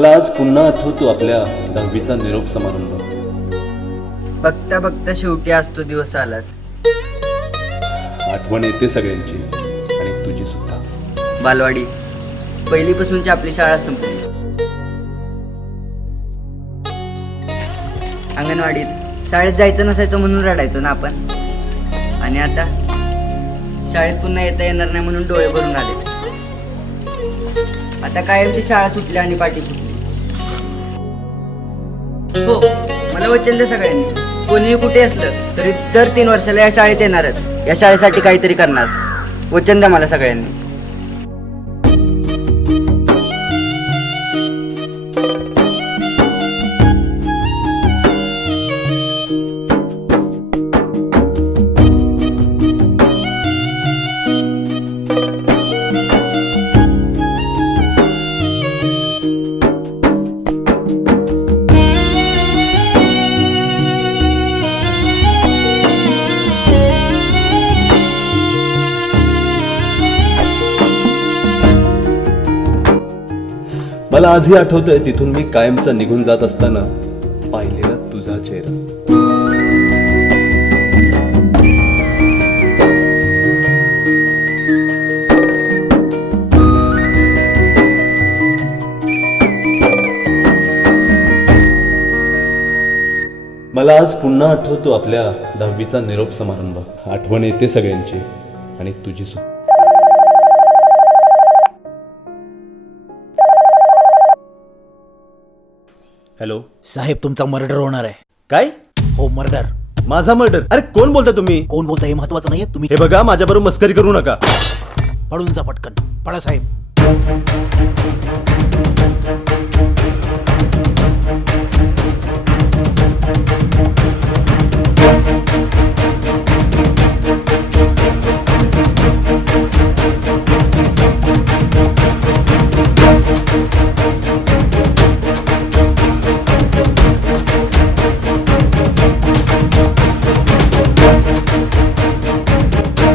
मला आज पुन्हा आठवतो आपल्या 10वीचा निरोप समारंभ. बघता बघता शेवटी आज तो दिवस आलाच. आठवण येते सगळ्यांची आणि तुझी सुद्धा. बालवाडी पहिलीपासूनची आपली शाळा संपली. अंगणवाडीत शाळेत जायचं नसायचं म्हणून रडायचो ना आपण. आणि आता शाळेत पुन्हा येता येणार नाही म्हणून डोळे भरून आले. आता कायमची शाळा सुटली आणि पाठी फुटली. हो, मला वचन द्या सगळ्यांनी, कोणीही कुठे असलं तरी दर 3 वर्षाला या शाळेत येणारच. या शाळेसाठी काहीतरी करणार. वचन द्या मला सगळ्यांनी. मला आजही आठवतंय तिथून मी कायमचा निघून जात असताना पाहिलेला तुझा चेहरा. मला आज पुन्हा आठवतो आपल्या 10वीचा निरोप समारंभ. आठवण येते सगळ्यांची आणि तुझी सुद्धा. हॅलो साहेब, तुमचा मर्डर होणार आहे. काय? हो, मर्डर. माझा मर्डर? अरे कोण बोलता तुम्ही? कोण बोलता हे महत्वाचं नाहीये. तुम्ही हे बघा, माझ्याबरोबर मस्करी करू नका. पडून जा पटकन. पडा साहेब.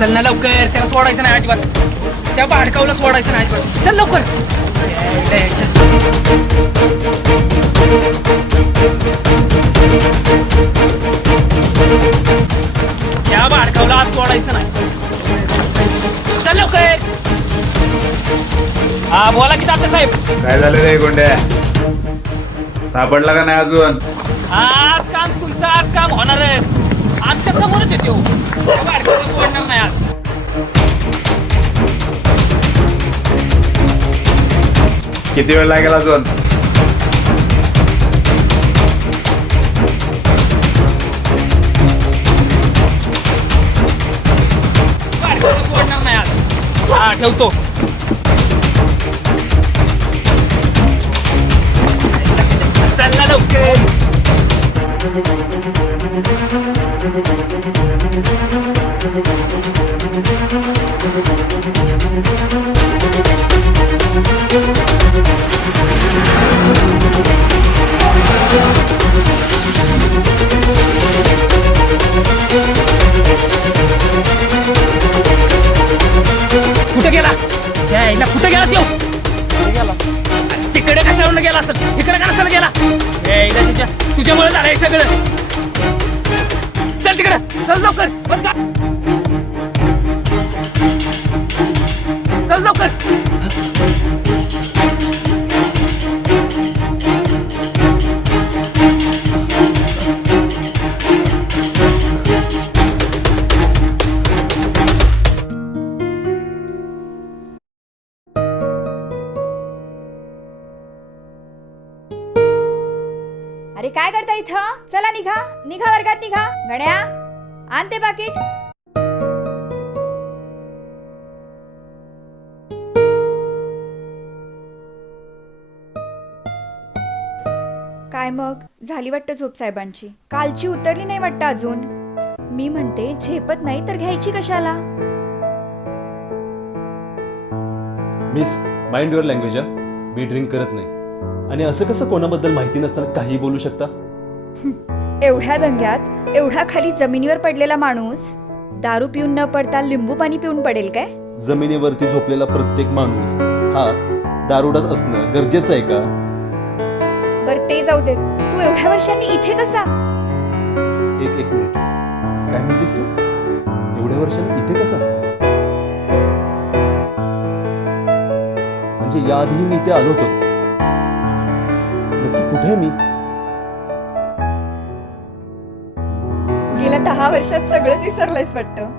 चल ना लवकर, त्याला सोडायचं नाही अजिबात. त्या भाडकावला सोडायचं नाही अजिबात. चल लवकर. त्या भाडकावला आज सोडायचं नाही. चल लवकर. हा बोला की तात्या साहेब. काय झालं रे गोंड्या? सापडला का नाही अजून? आज काम तुमचं, आज काम होणार आहे. आमच्या समोरच येतो. त्या भाडकावला सोडणार नाही आज. किती वेळ लागेल अजून? भाडकावला सोडणार नाही आज. हा ठेवतो. चल ना लवकर. कुठे गेला? यायला कुठे गेला त्यो? तिकडे कशावरून गेला असेल? इकडे का नसेल गेला? यायला तुझ्यामुळे झालंय सगळं. चल तिकडे. चल लवकर. बस का? चल लवकर. अरे काय करता इथं? चला निघा निघा, वर्गात निघा. गण्या, आण ते पाकीट. काय मग झाली वाटतं झोप साहेबांची? कालची उतरली नाही वाटतं अजून. मी म्हणते झेपत नाही तर घ्यायची कशाला? Miss, mind your language. Me drink करत नाही. आणि असं कसं कोणाबद्दल माहिती नसताना काही बोलू शकता? एवढ्या दंग्यात एवढा खाली जमिनीवर पडलेला माणूस दारू पिऊन न पडता लिंबू पाणी पिऊन पडेल काय? जमिनीवरती झोपलेला प्रत्येक माणूस हा दारुडात असणं गरजेचं आहे का? बरं ते जाऊ देत, तू एवढ्या वर्षांनी इथे कसा? एक मिनिट, काय म्हटलीस तू? एवढ्या वर्षांनी इथे कसा? म्हणजे याआधीही मी इथे आलो होतो. नक्की कुठे आहे मी? गेल्या 10 वर्षात सगळंच विसरलंयस वाटतं.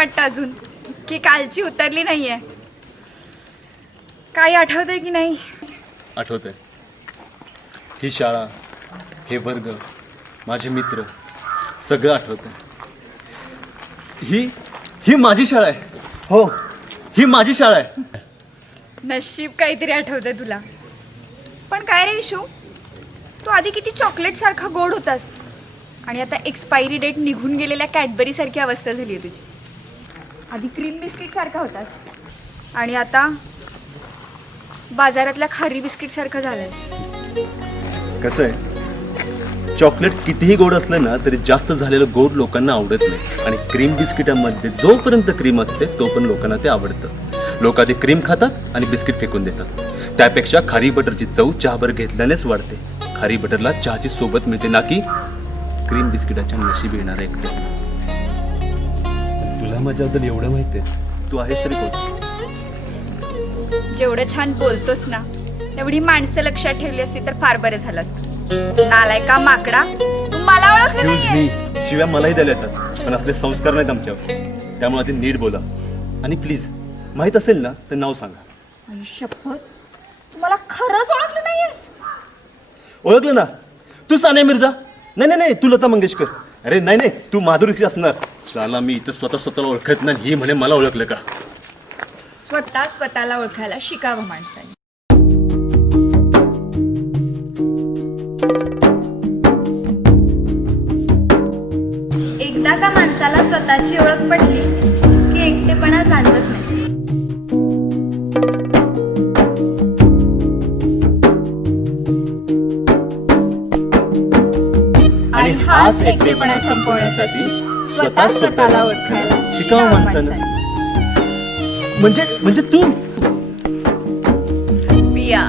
वाटतं अजून की कालची उतरली नाहीये. काही आठवतंय की नाही? आठवतंय. ही शाळा, हे वर्ग, माझे मित्र, सगळं आठवतंय. ही माझी शाळा आहे. हो, ही माझी शाळा आहे. नशीब काहीतरी आठवतंय तुला. पण काय रे विशू, तू आधी किती चॉकलेट सारखा गोड होतास आणि आता एक्सपायरी डेट निघून गेलेल्या कॅडबरी सारखी अवस्था झाली आहे तुझी. आधी क्रीम बिस्किट सारखा होतास आणि आता बाजारातल्या खारी बिस्किट सारखा झालास. कसं आहे, चॉकलेट कितीही गोड असलं ना तरी जास्त झालेलं गोड लोकांना आवडत नाही. आणि क्रीम बिस्किटामध्ये जोपर्यंत क्रीम असते तोपर्यंत लोकांना ते आवडतं. लोक आधी क्रीम खातात आणि बिस्किट फेकून देतात. त्यापेक्षा खारी बटरची चव चहाभर घेतल्यानेच वाढते. खारी बटरला चहाची सोबत मिळते, ना की क्रीम बिस्किटाच्या नशीब येणारा एकटे. तुला माझ्याबद्दल एवढं माहिती आहे, तू आहेस तरी कोण? जेवढं छान बोलतोस ना तेवढी माणसं लक्षात ठेवली असती तर फार बरं झालं असतं. नालायका माकडा, तू मला ओळखलं नाहीयेस. शिव्या मलाही द्यायला येतात, पण असले संस्कार नाहीत आमच्यावर. त्यामुळे आधी नीट बोला. आणि प्लीज, माहीत असेल ना तर नाव सांगा. आई शपथ, तू मला खरंच ओळखलं नाहीयेस. ओळखलं ना, तू सानिया मिर्झा. नाही नाही, तू लता मंगेशकर. अरे नाही नाही, तू माधुरी असणार. साला मी इथं स्वतःला ओळखत नाही, ही म्हणे मला ओळखलं का? स्वतःला ओळखायला शिकावं माणसाने. एकदा का माणसाला स्वतःची ओळख पटली की एकटेपणा जाणवत नाही. आणि हाच एकटेपणा संपवण्यासाठी स्वतःला ओळखायला शिकावं माणसानं. म्हणजे तू पिया.